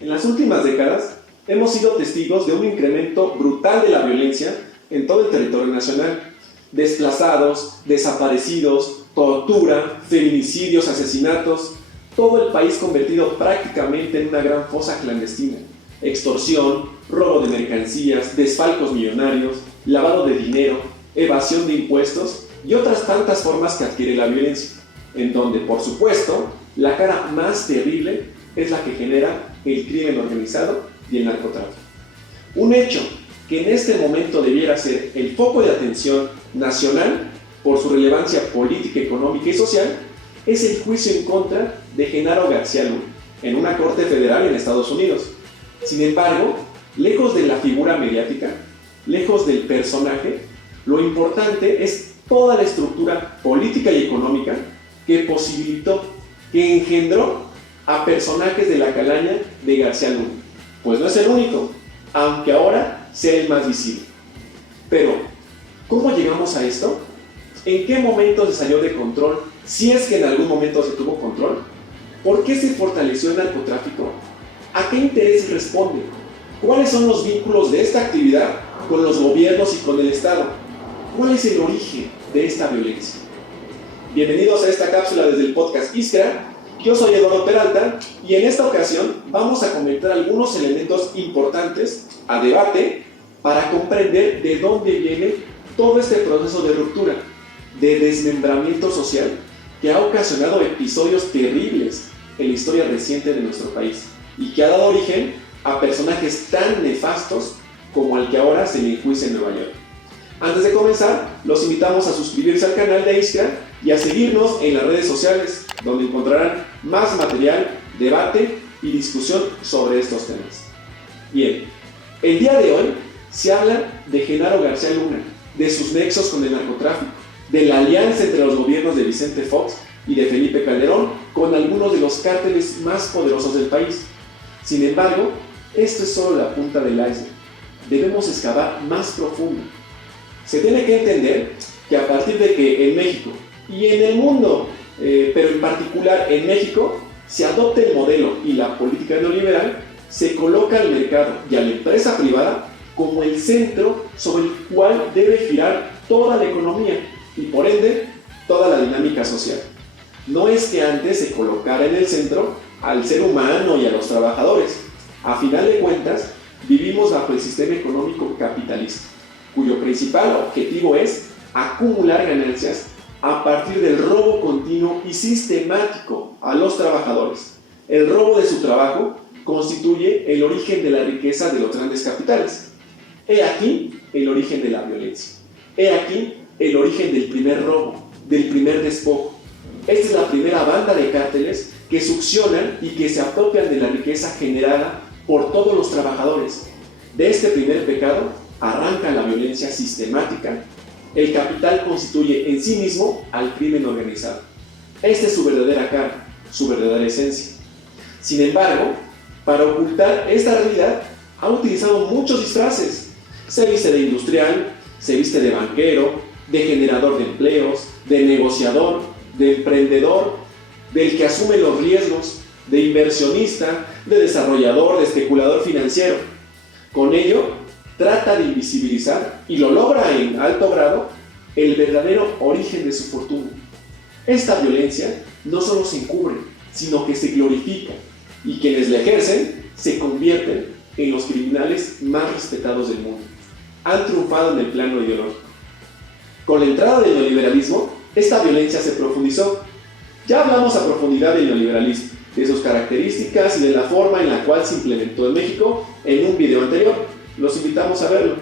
En las últimas décadas hemos sido testigos de un incremento brutal de la violencia en todo el territorio nacional. Desplazados, desaparecidos, tortura, feminicidios, asesinatos, todo el país convertido prácticamente en una gran fosa clandestina. Extorsión, robo de mercancías, desfalcos millonarios, lavado de dinero, evasión de impuestos y otras tantas formas que adquiere la violencia, en donde, por supuesto, la cara más terrible es la que genera el crimen organizado y el narcotráfico. Un hecho que en este momento debiera ser el foco de atención nacional por su relevancia política, económica y social es el juicio en contra de Genaro García Luna en una corte federal en Estados Unidos. Sin embargo, lejos de la figura mediática, lejos del personaje, lo importante es toda la estructura política y económica que posibilitó, que engendró a personajes de la calaña de García Luna. Pues no es el único, aunque ahora sea el más visible. Pero, ¿cómo llegamos a esto? ¿En qué momento se salió de control? Si es que en algún momento se tuvo control. ¿Por qué se fortaleció el narcotráfico? ¿A qué intereses responde? ¿Cuáles son los vínculos de esta actividad con los gobiernos y con el Estado? ¿Cuál es el origen de esta violencia? Bienvenidos a esta cápsula desde el podcast Iskra. Yo soy Eduardo Peralta y en esta ocasión vamos a comentar algunos elementos importantes a debate para comprender de dónde viene todo este proceso de ruptura, de desmembramiento social que ha ocasionado episodios terribles en la historia reciente de nuestro país y que ha dado origen a personajes tan nefastos como al que ahora se le enjuicia en Nueva York. Antes de comenzar, los invitamos a suscribirse al canal de Iskra y a seguirnos en las redes sociales, donde encontrarán más material, debate y discusión sobre estos temas. Bien, el día de hoy se habla de Genaro García Luna, de sus nexos con el narcotráfico, de la alianza entre los gobiernos de Vicente Fox y de Felipe Calderón con algunos de los cárteles más poderosos del país. Sin embargo, esto es solo la punta del iceberg. Debemos excavar más profundo. Se tiene que entender que a partir de que en México y en el mundo, pero en particular en México, se adopte el modelo y la política neoliberal, se coloca al mercado y a la empresa privada como el centro sobre el cual debe girar toda la economía y por ende toda la dinámica social. No es que antes se colocara en el centro al ser humano y a los trabajadores. A final de cuentas, vivimos bajo el sistema económico capitalista, cuyo principal objetivo es acumular ganancias a partir del robo continuo y sistemático a los trabajadores. El robo de su trabajo constituye el origen de la riqueza de los grandes capitales. He aquí el origen de la violencia. He aquí el origen del primer robo, del primer despojo. Esta es la primera banda de cárteles que succionan y que se apropian de la riqueza generada por todos los trabajadores. De este primer pecado arranca la violencia sistemática. El capital constituye en sí mismo al crimen organizado. Esta es su verdadera cara, su verdadera esencia. Sin embargo, para ocultar esta realidad, ha utilizado muchos disfraces. Se viste de industrial, se viste de banquero, de generador de empleos, de negociador, de emprendedor, del que asume los riesgos, de inversionista, de desarrollador, de especulador financiero. Con ello, trata de invisibilizar, y lo logra en alto grado, el verdadero origen de su fortuna. Esta violencia no solo se encubre, sino que se glorifica, y quienes la ejercen se convierten en los criminales más respetados del mundo. Han triunfado en el plano ideológico. Con la entrada del neoliberalismo, esta violencia se profundizó. Ya hablamos a profundidad del neoliberalismo, de sus características y de la forma en la cual se implementó en México en un video anterior. Los invitamos a verlo.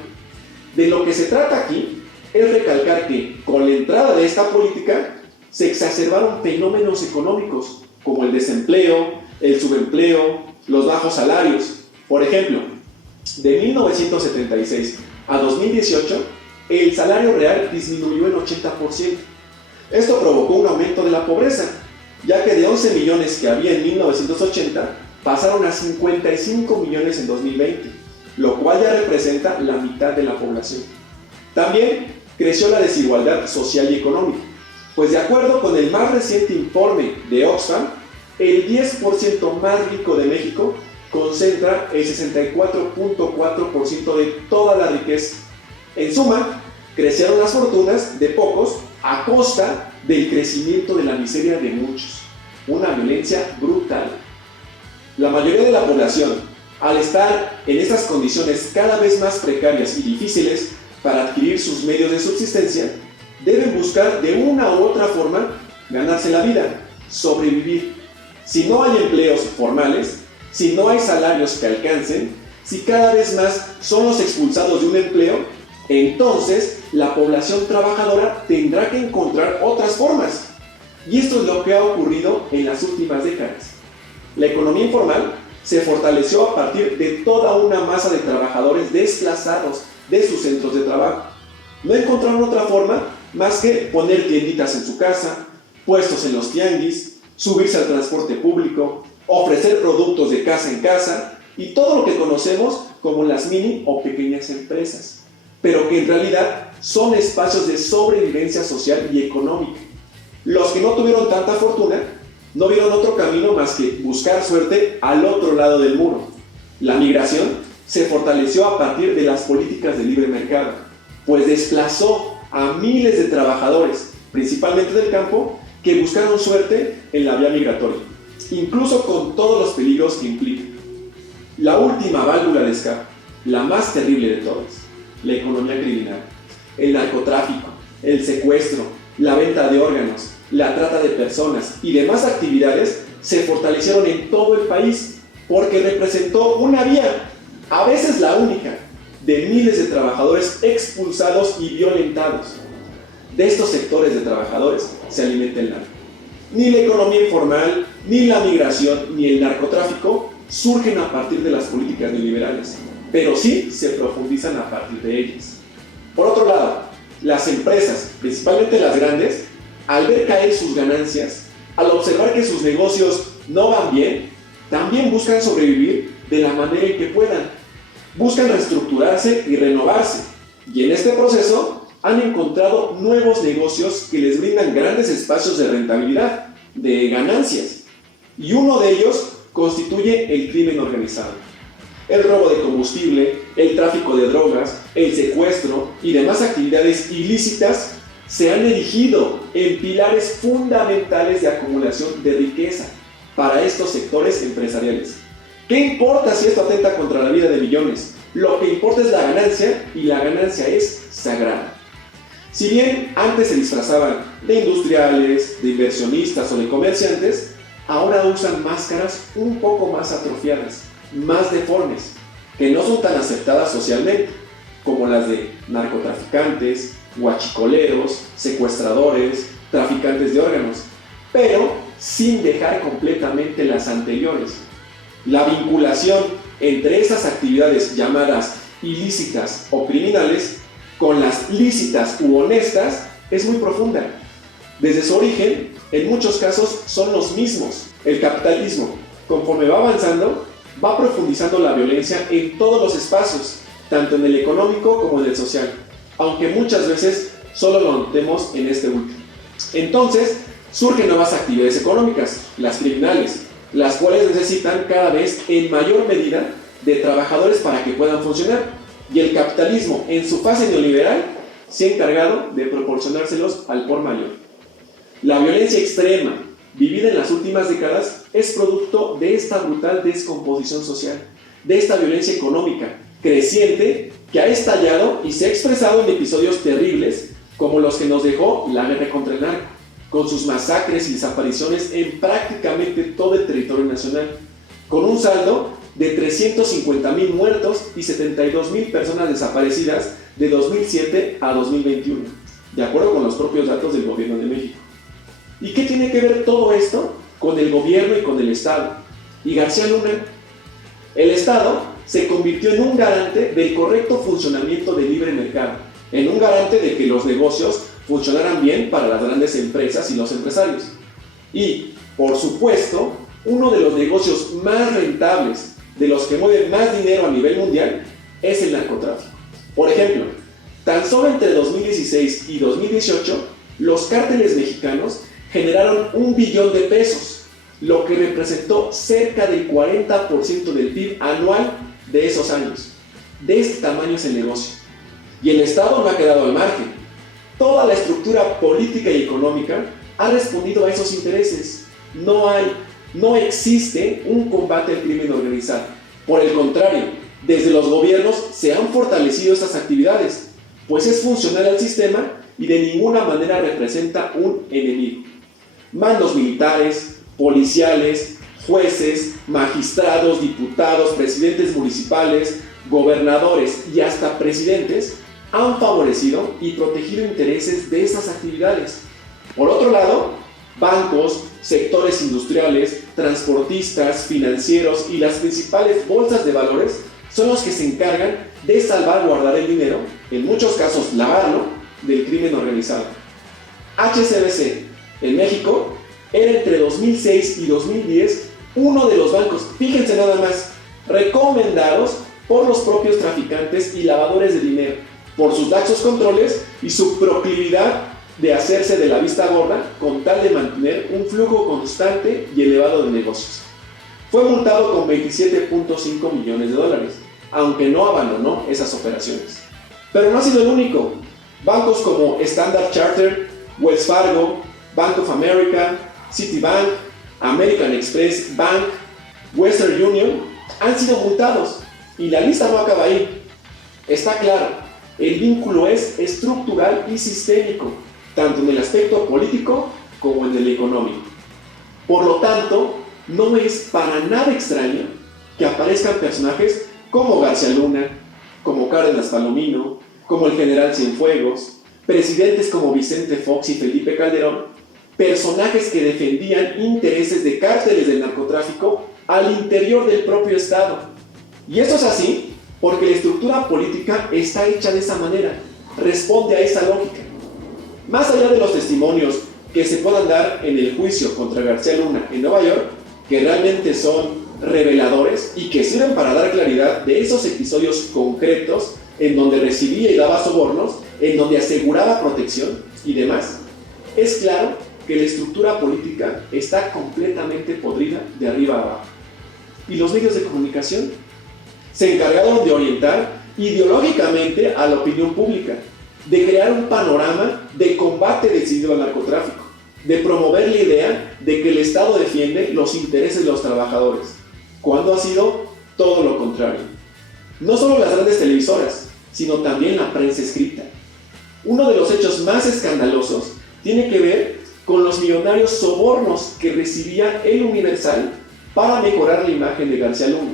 De lo que se trata aquí es recalcar que con la entrada de esta política se exacerbaron fenómenos económicos como el desempleo, el subempleo, los bajos salarios. Por ejemplo, de 1976 a 2018, el salario real disminuyó en 80%. Esto provocó un aumento de la pobreza, ya que de 11 millones que había en 1980 pasaron a 55 millones en 2020, lo cual ya representa la mitad de la población. También creció la desigualdad social y económica, pues de acuerdo con el más reciente informe de Oxfam, el 10% más rico de México concentra el 64.4% de toda la riqueza. En suma, crecieron las fortunas de pocos a costa del crecimiento de la miseria de muchos. Una violencia brutal. La mayoría de la población, al estar en estas condiciones cada vez más precarias y difíciles para adquirir sus medios de subsistencia, deben buscar de una u otra forma ganarse la vida, sobrevivir. Si no hay empleos formales, si no hay salarios que alcancen, si cada vez más son los expulsados de un empleo, entonces la población trabajadora tendrá que encontrar otras formas. Y esto es lo que ha ocurrido en las últimas décadas. La economía informal se fortaleció a partir de toda una masa de trabajadores desplazados de sus centros de trabajo. No encontraron otra forma más que poner tienditas en su casa, puestos en los tianguis, subirse al transporte público, ofrecer productos de casa en casa y todo lo que conocemos como las mini o pequeñas empresas, pero que en realidad son espacios de sobrevivencia social y económica. Los que no tuvieron tanta fortuna no vieron otro camino más que buscar suerte al otro lado del muro. La migración se fortaleció a partir de las políticas de libre mercado, pues desplazó a miles de trabajadores, principalmente del campo, que buscaron suerte en la vía migratoria, incluso con todos los peligros que implica. La última válvula de escape, la más terrible de todas, la economía criminal, el narcotráfico, el secuestro, la venta de órganos, la trata de personas y demás actividades se fortalecieron en todo el país porque representó una vía, a veces la única, de miles de trabajadores expulsados y violentados. De estos sectores de trabajadores se alimenta el narco. Ni la economía informal, ni la migración, ni el narcotráfico surgen a partir de las políticas neoliberales, pero sí se profundizan a partir de ellas. Por otro lado, las empresas, principalmente las grandes, al ver caer sus ganancias, al observar que sus negocios no van bien, también buscan sobrevivir de la manera en que puedan. Buscan reestructurarse y renovarse, y en este proceso han encontrado nuevos negocios que les brindan grandes espacios de rentabilidad, de ganancias, y uno de ellos constituye el crimen organizado. El robo de combustible, el tráfico de drogas, el secuestro y demás actividades ilícitas se han erigido en pilares fundamentales de acumulación de riqueza para estos sectores empresariales. ¿Qué importa si esto atenta contra la vida de millones? Lo que importa es la ganancia, y la ganancia es sagrada. Si bien antes se disfrazaban de industriales, de inversionistas o de comerciantes, ahora usan máscaras un poco más atrofiadas, más deformes, que no son tan aceptadas socialmente, como las de narcotraficantes, huachicoleros, secuestradores, traficantes de órganos, pero sin dejar completamente las anteriores. La vinculación entre esas actividades llamadas ilícitas o criminales con las lícitas u honestas es muy profunda. Desde su origen, en muchos casos son los mismos. El capitalismo, conforme va avanzando, va profundizando la violencia en todos los espacios, tanto en el económico como en el social, aunque muchas veces solo lo notemos en este último. Entonces, surgen nuevas actividades económicas, las criminales, las cuales necesitan cada vez en mayor medida de trabajadores para que puedan funcionar, y el capitalismo en su fase neoliberal se ha encargado de proporcionárselos al por mayor. La violencia extrema vivida en las últimas décadas es producto de esta brutal descomposición social, de esta violencia económica creciente que ha estallado y se ha expresado en episodios terribles como los que nos dejó la guerra contra el narco, con sus masacres y desapariciones en prácticamente todo el territorio nacional, con un saldo de 350,000 muertos y 72,000 personas desaparecidas de 2007 a 2021, de acuerdo con los propios datos del Gobierno de México. ¿Y qué tiene que ver todo esto con el gobierno y con el Estado? Y García Luna, el Estado se convirtió en un garante del correcto funcionamiento del libre mercado, en un garante de que los negocios funcionaran bien para las grandes empresas y los empresarios. Y, por supuesto, uno de los negocios más rentables, de los que mueven más dinero a nivel mundial, es el narcotráfico. Por ejemplo, tan solo entre 2016 y 2018, los cárteles mexicanos generaron 1 billón de pesos. lo que representó cerca del 40% del PIB anual de esos años. De este tamaño es el negocio. Y el Estado no ha quedado al margen. Toda la estructura política y económica ha respondido a esos intereses. No existe un combate al crimen organizado. Por el contrario, desde los gobiernos se han fortalecido estas actividades, pues es funcional al sistema y de ninguna manera representa un enemigo. Mandos militares, policiales, jueces, magistrados, diputados, presidentes municipales, gobernadores y hasta presidentes han favorecido y protegido intereses de estas actividades. Por otro lado, bancos, sectores industriales, transportistas, financieros y las principales bolsas de valores son los que se encargan de salvaguardar el dinero, en muchos casos lavarlo, del crimen organizado. HSBC, en México, era entre 2006 y 2010 uno de los bancos, fíjense nada más, recomendados por los propios traficantes y lavadores de dinero, por sus laxos controles y su proclividad de hacerse de la vista gorda con tal de mantener un flujo constante y elevado de negocios. Fue multado con $27.5 millones, aunque no abandonó esas operaciones. Pero no ha sido el único. Bancos como Standard Chartered, Wells Fargo, Bank of America, Citibank, American Express Bank, Western Union han sido multados. Y la lista no acaba ahí. Está claro, el vínculo es estructural y sistémico, tanto en el aspecto político como en el económico. Por lo tanto, no es para nada extraño que aparezcan personajes como García Luna, como Cárdenas Palomino, como el general Cienfuegos, presidentes como Vicente Fox y Felipe Calderón, personajes que defendían intereses de cárteles del narcotráfico al interior del propio Estado. Y esto es así porque la estructura política está hecha de esa manera, responde a esa lógica. Más allá de los testimonios que se puedan dar en el juicio contra García Luna en Nueva York, que realmente son reveladores y que sirven para dar claridad de esos episodios concretos en donde recibía y daba sobornos, en donde aseguraba protección y demás, es claro que la estructura política está completamente podrida de arriba a abajo. ¿Y los medios de comunicación? Se encargaron de orientar ideológicamente a la opinión pública, de crear un panorama de combate decidido al narcotráfico, de promover la idea de que el Estado defiende los intereses de los trabajadores, cuando ha sido todo lo contrario. No solo las grandes televisoras, sino también la prensa escrita. Uno de los hechos más escandalosos tiene que ver con los millonarios sobornos que recibía El Universal para mejorar la imagen de García Luna.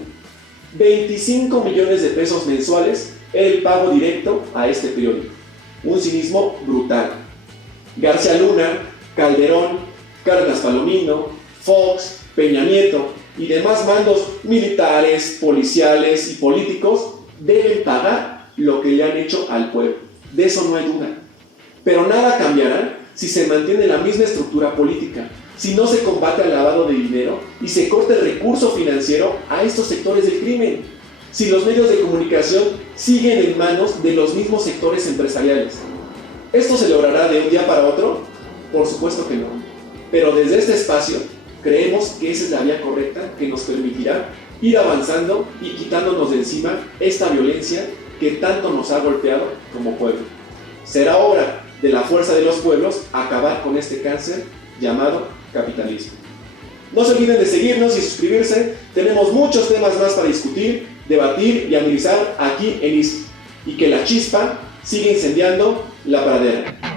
25 millones de pesos mensuales era el pago directo a este periódico. Un cinismo brutal. García Luna, Calderón, Cárdenas Palomino, Fox, Peña Nieto y demás mandos militares, policiales y políticos deben pagar lo que le han hecho al pueblo. De eso no hay duda. Pero nada cambiará si se mantiene la misma estructura política, si no se combate el lavado de dinero y se corta el recurso financiero a estos sectores del crimen, si los medios de comunicación siguen en manos de los mismos sectores empresariales. ¿Esto se logrará de un día para otro? Por supuesto que no. Pero desde este espacio creemos que esa es la vía correcta que nos permitirá ir avanzando y quitándonos de encima esta violencia que tanto nos ha golpeado como pueblo. Será obra de la fuerza de los pueblos acabar con este cáncer llamado capitalismo. No se olviden de seguirnos y suscribirse. Tenemos muchos temas más para discutir, debatir y analizar aquí en ISCI. Y que la chispa siga incendiando la pradera.